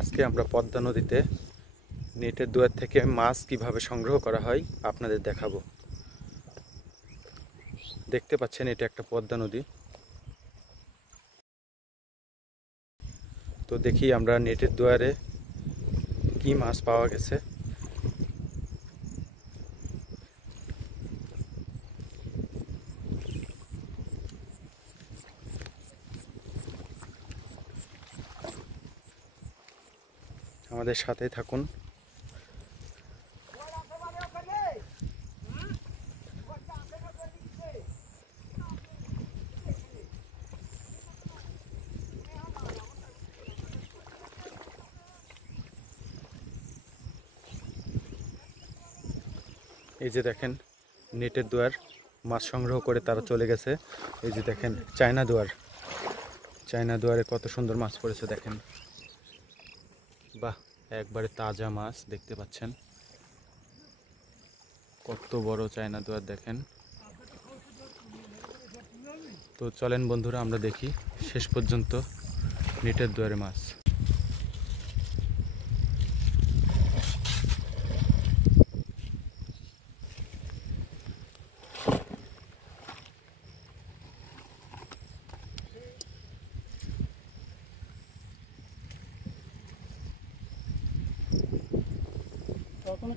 আজকে আমরা পদ্মা নদীতে নেটের দুয়ার থেকে মাছ কিভাবে সংগ্রহ করা হয় আপনাদের দেখাবো। দেখতে পাচ্ছেন এটা একটা পদ্মা নদী। তো দেখি আমরা নেটের দুয়ারে কি মাছ পাওয়া গেছে। আমাদের সাথেই থাকুন। এই যে দেখেন নেটের দুয়ার, মাছ সংগ্রহ করে তারা চলে গেছে। এই যে দেখেন চায়না দুয়ারে কত সুন্দর মাছ পড়েছে দেখেন। বাহ, একবারে তাজা মাছ দেখতে পাচ্ছেন। কত বড় চায়না দুয়ার দেখেন। তো চলেন বন্ধুরা, আমরা দেখি শেষ পর্যন্ত নেটের দুয়ারে মাছ।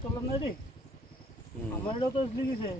চললাম না রে, আমার তো আসলে গেছে।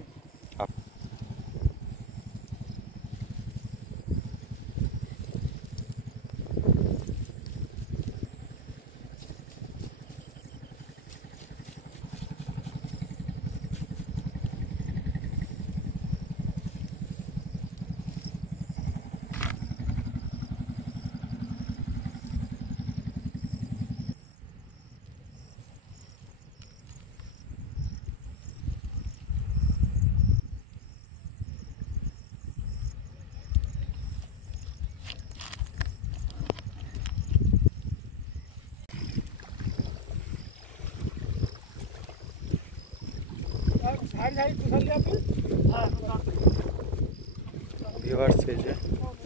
ভিউয়ার্স, এই যে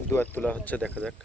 দুয়ার তোলা হচ্ছে, দেখা যাক।